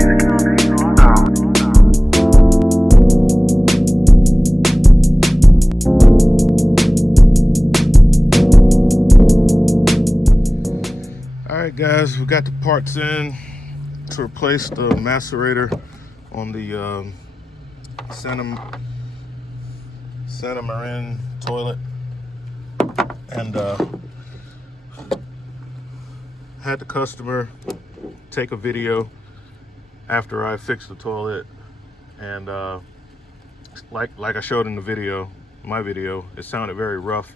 Alright guys, we got the parts in to replace the macerator on the Sanimarin toilet, and had the customer take a video after I fixed the toilet, and like I showed in the video, my video, it sounded very rough.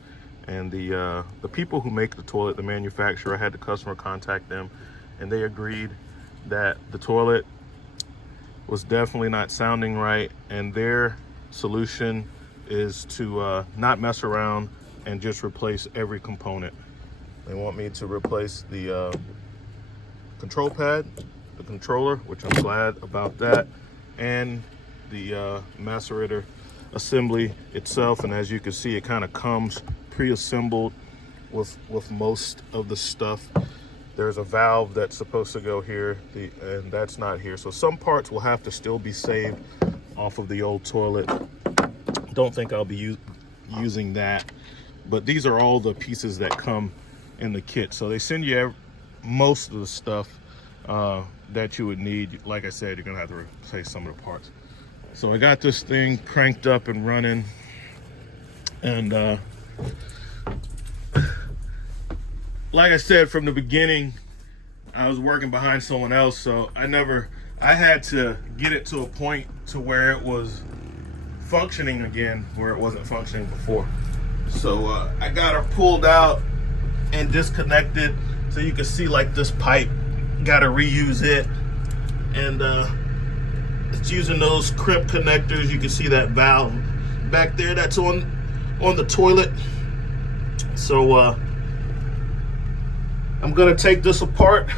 And the people who make the toilet, the manufacturer, I had the customer contact them, and they agreed that the toilet was definitely not sounding right, and their solution is to not mess around and just replace every component. They want me to replace the control pad, the controller, which I'm glad about that, and the macerator assembly itself. And as you can see, it kind of comes pre-assembled with most of the stuff. There's a valve that's supposed to go here, and that's not here. So some parts will have to still be saved off of the old toilet. Don't think I'll be using that, but these are all the pieces that come in the kit. So they send you most of the stuff that you would need. Like I said, you're gonna have to replace some of the parts. So I got this thing cranked up and running, and like I said from the beginning, I was working behind someone else, so I had to get it to a point to where it was functioning again, where it wasn't functioning before. So I got her pulled out and disconnected, so you can see like this pipe, gotta reuse it, and it's using those crimp connectors. You can see that valve back there that's on the toilet. So I'm gonna take this apart,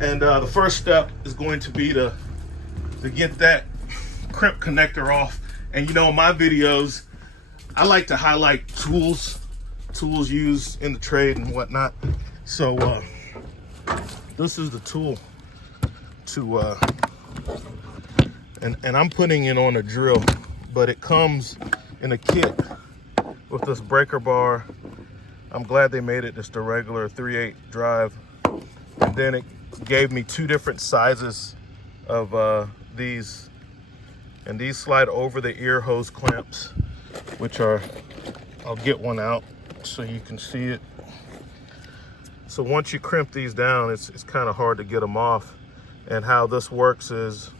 and the first step is going to be to get that crimp connector off. And you know, in my videos, I like to highlight tools used in the trade and whatnot. So this is the tool to and I'm putting it on a drill, but it comes in a kit with this breaker bar. I'm glad they made it just a regular 3/8 drive. And then it gave me two different sizes of these, and these slide over the ear hose clamps, which are, I'll get one out so you can see it. So once you crimp these down, it's kind of hard to get them off. And how this works is,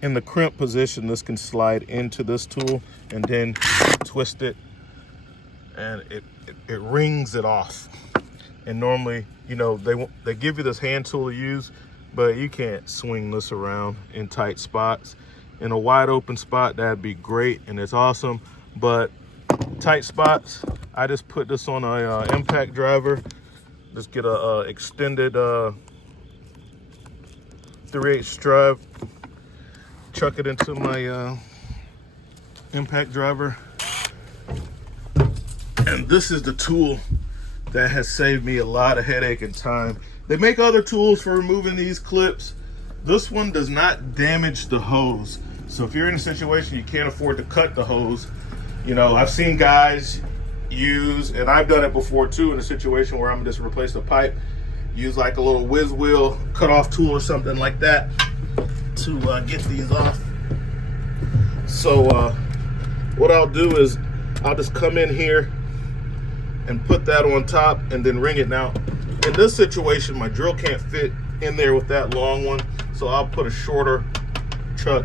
in the crimp position, this can slide into this tool and then twist it, and it rings it off. And normally, you know, they give you this hand tool to use, but you can't swing this around in tight spots. In a wide open spot, that'd be great and it's awesome, but tight spots, I just put this on a impact driver. Just get a extended 3/8 drive, chuck it into my impact driver, and this is the tool that has saved me a lot of headache and time. They make other tools for removing these clips. This one does not damage the hose. So if you're in a situation you can't afford to cut the hose, you know, I've seen guys use, and I've done it before too, in a situation where I'm gonna just replace the pipe, use like a little whiz wheel cut off tool or something like that to get these off. So what I'll do is I'll just come in here and put that on top and then ring it. Now in this situation, my drill can't fit in there with that long one, so I'll put a shorter chuck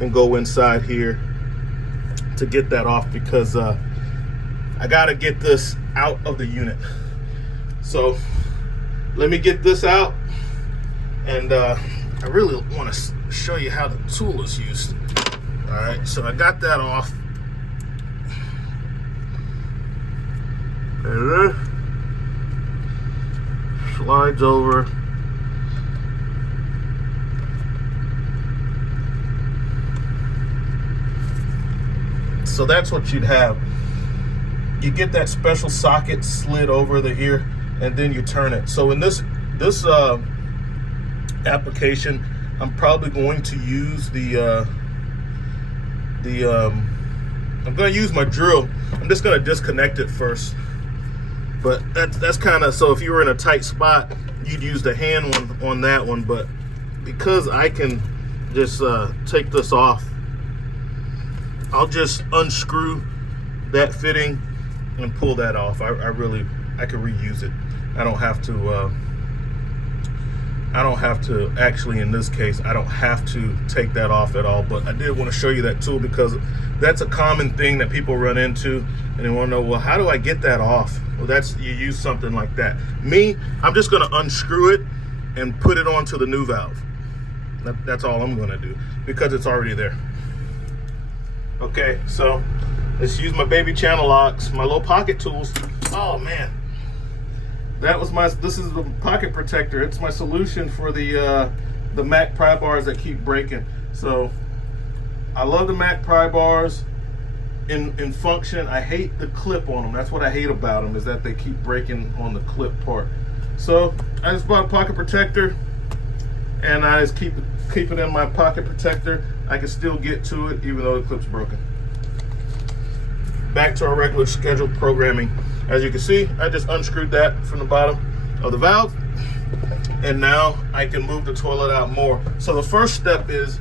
and go inside here to get that off, because I gotta get this out of the unit. So let me get this out, and I really want to show you how the tool is used. All right, so I got that off. And then slides over. So that's what you'd have. You get that special socket slid over the ear, and then you turn it. So in this application. I'm probably going to use I'm going to use my drill. I'm just going to disconnect it first. But that's kind of, so if you were in a tight spot, you'd use the hand one on that one. But because I can just take this off, I'll just unscrew that fitting and pull that off. I can reuse it. I don't have to actually, in this case, I don't have to take that off at all. But I did want to show you that tool because that's a common thing that people run into, and they want to know, well, how do I get that off? Well, you use something like that. Me, I'm just going to unscrew it and put it onto the new valve. That's all I'm going to do because it's already there. Okay, so let's use my baby channel locks, my little pocket tools. Oh man, this is the pocket protector. It's my solution for the Mac pry bars that keep breaking. So I love the Mac pry bars in function. I hate the clip on them. That's what I hate about them, is that they keep breaking on the clip part. So I just bought a pocket protector, and I just keep it in my pocket protector. I can still get to it even though the clip's broken. Back to our regular scheduled programming. As you can see, I just unscrewed that from the bottom of the valve, and now I can move the toilet out more. So the first step is,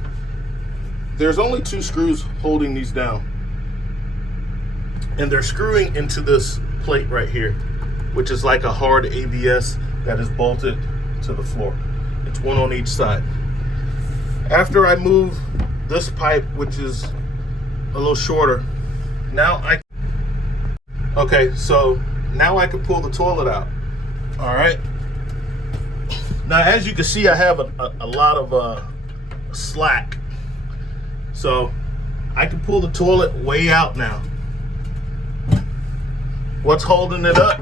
there's only 2 screws holding these down, and they're screwing into this plate right here, which is like a hard ABS that is bolted to the floor. It's one on each side. After I move this pipe, which is a little shorter, so now I can pull the toilet out. All right. Now, as you can see, I have a lot of slack. So I can pull the toilet way out now. What's holding it up?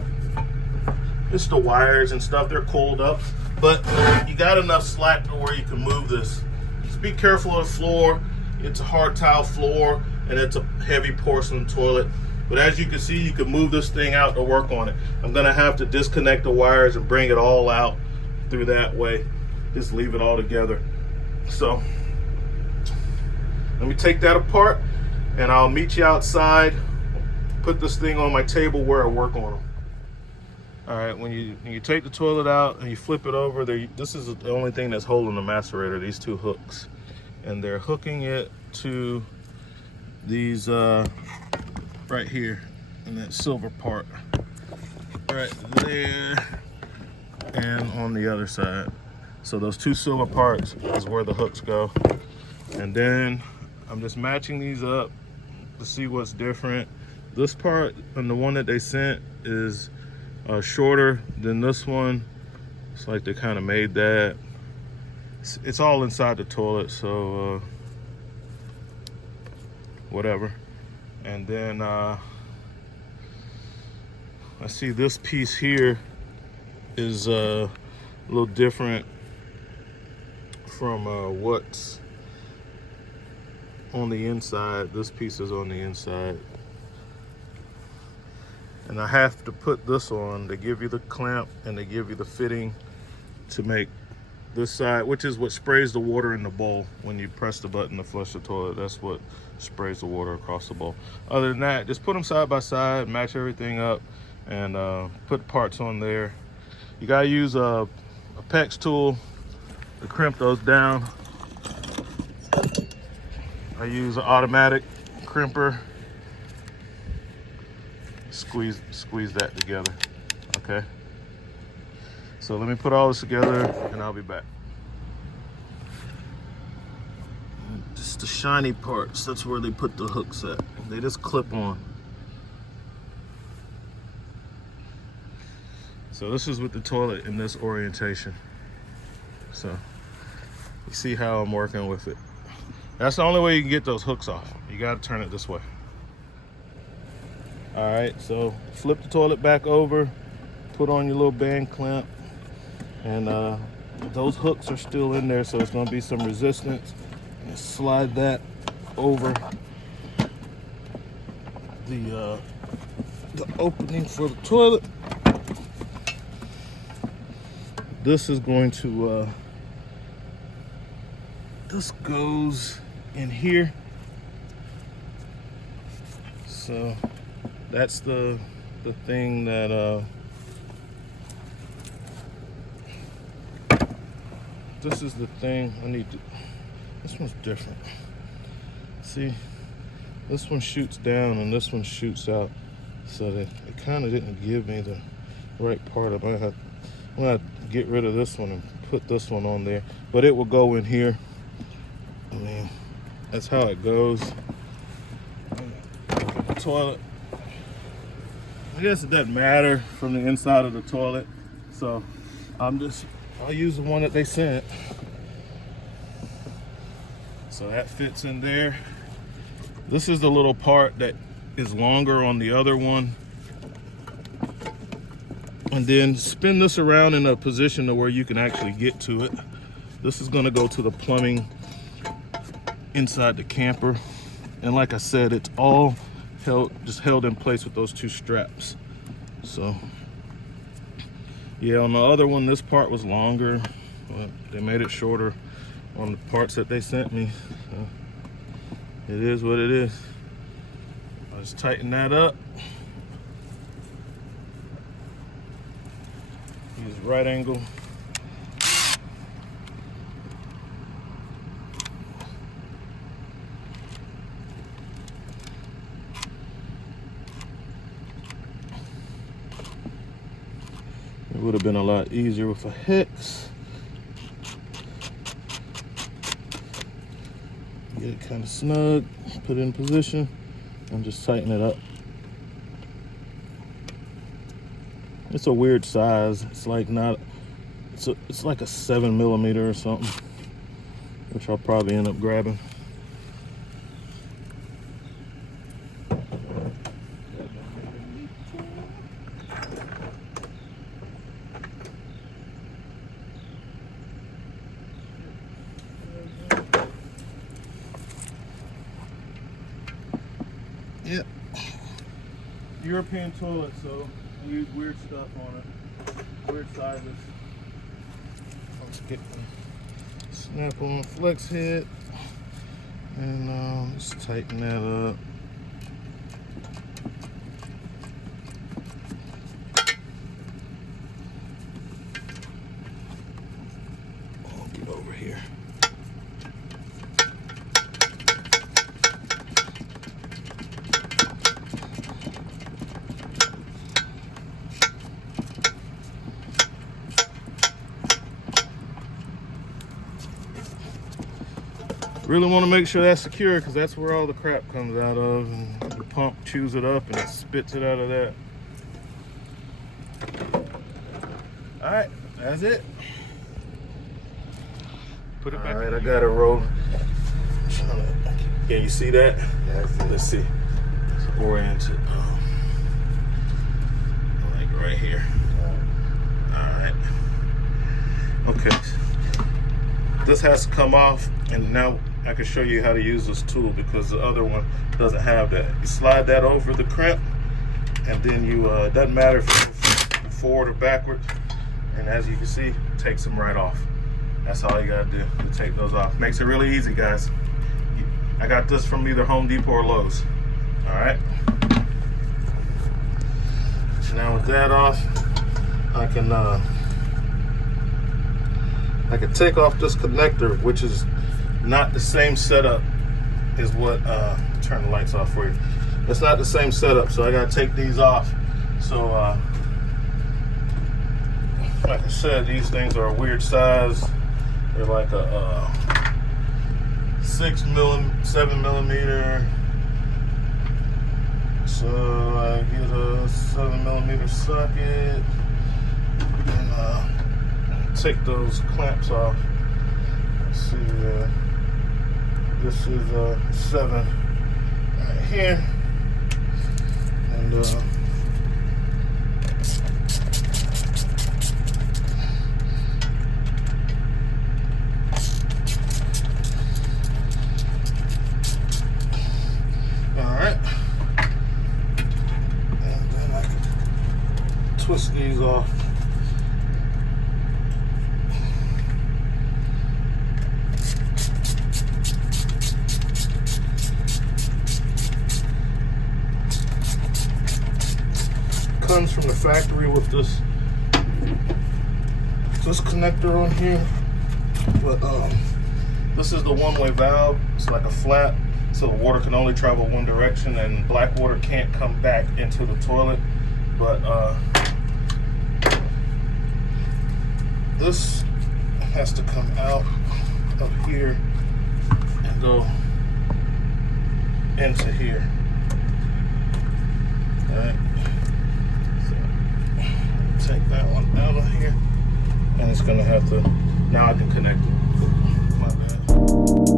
It's the wires and stuff. They're coiled up, but you got enough slack to where you can move this. Just be careful of the floor. It's a hard tile floor, and it's a heavy porcelain toilet. But as you can see, you can move this thing out to work on it. I'm gonna have to disconnect the wires and bring it all out through that way. Just leave it all together. So let me take that apart, and I'll meet you outside. Put this thing on my table where I work on them. All right, when you take the toilet out and you flip it over, this is the only thing that's holding the macerator, these 2 hooks. And they're hooking it to these right here in that silver part. Right there and on the other side. So those 2 silver parts is where the hooks go. And then I'm just matching these up to see what's different. This part and the one that they sent is shorter than this one. It's like they kind of made that. It's all inside the toilet, so whatever. And then I see this piece here is a little different from what's on the inside. This piece is on the inside. And I have to put this on. They give you the clamp and they give you the fitting to make this side, which is what sprays the water in the bowl. When you press the button to flush the toilet, that's what sprays the water across the bowl. Other than that, just put them side by side, match everything up, and put parts on there. You gotta use a PEX tool to crimp those down. I use an automatic crimper. Squeeze that together. Okay, so let me put all this together and I'll be back. Just the shiny parts, that's where they put the hooks at. They just clip on. So this is with the toilet in this orientation. So you see how I'm working with it. That's the only way you can get those hooks off. You got to turn it this way. All right, so flip the toilet back over, put on your little band clamp, and those hooks are still in there, so it's gonna be some resistance. And slide that over the opening for the toilet. This is going to this goes in here. So that's the thing that this is the thing I need to. This one's different. See, this one shoots down and this one shoots out, so that it kind of didn't give me the right part of it. I'm gonna get rid of this one and put this one on there, but it will go in here. I mean, that's how it goes. Toilet, I guess it doesn't matter from the inside of the toilet, so I'll use the one that they sent. So that fits in there. This is the little part that is longer on the other one. And then spin this around in a position to where you can actually get to it. This is gonna go to the plumbing inside the camper. And like I said, it's all held in place with those two straps. So yeah, on the other one, this part was longer, but they made it shorter on the parts that they sent me. So it is what it is. I'll just tighten that up. Use right angle. It would have been a lot easier with a hex. Get it kind of snug, put it in position, and just tighten it up. It's a weird size. It's like not. It's like a 7mm or something, which I'll probably end up grabbing. Yep. European toilet, so I use weird stuff on it. Weird sizes. Let's get the snap-on flex head and let's tighten that up. I'll get over here. Really want to make sure that's secure, because that's where all the crap comes out of, and the pump chews it up and it spits it out of that. All right, that's it. Put it back. All right, I got it roll. Yeah, you see that? Let's see. It's oriented. Like right here. All right. Okay. This has to come off, and now I can show you how to use this tool, because the other one doesn't have that. You slide that over the crimp, and then you, it doesn't matter if you forward or backwards, and as you can see, it takes them right off. That's all you gotta do to take those off. Makes it really easy, guys. I got this from either Home Depot or Lowe's. All right. So now with that off, I can take off this connector, which is not the same setup as what, turn the lights off for you. It's not the same setup, so I gotta take these off. So, like I said, these things are a weird size. They're like a 7mm. So I get a 7mm socket and take those clamps off. Let's see, this is 7 right here, and twist these off. from the factory with this connector on here, but this is the one-way valve. It's like a flap, so the water can only travel one direction and black water can't come back into the toilet. But this has to come out up here and go into here. All right, so take that one out of here, and it's gonna have to, now I can connect it. My bad.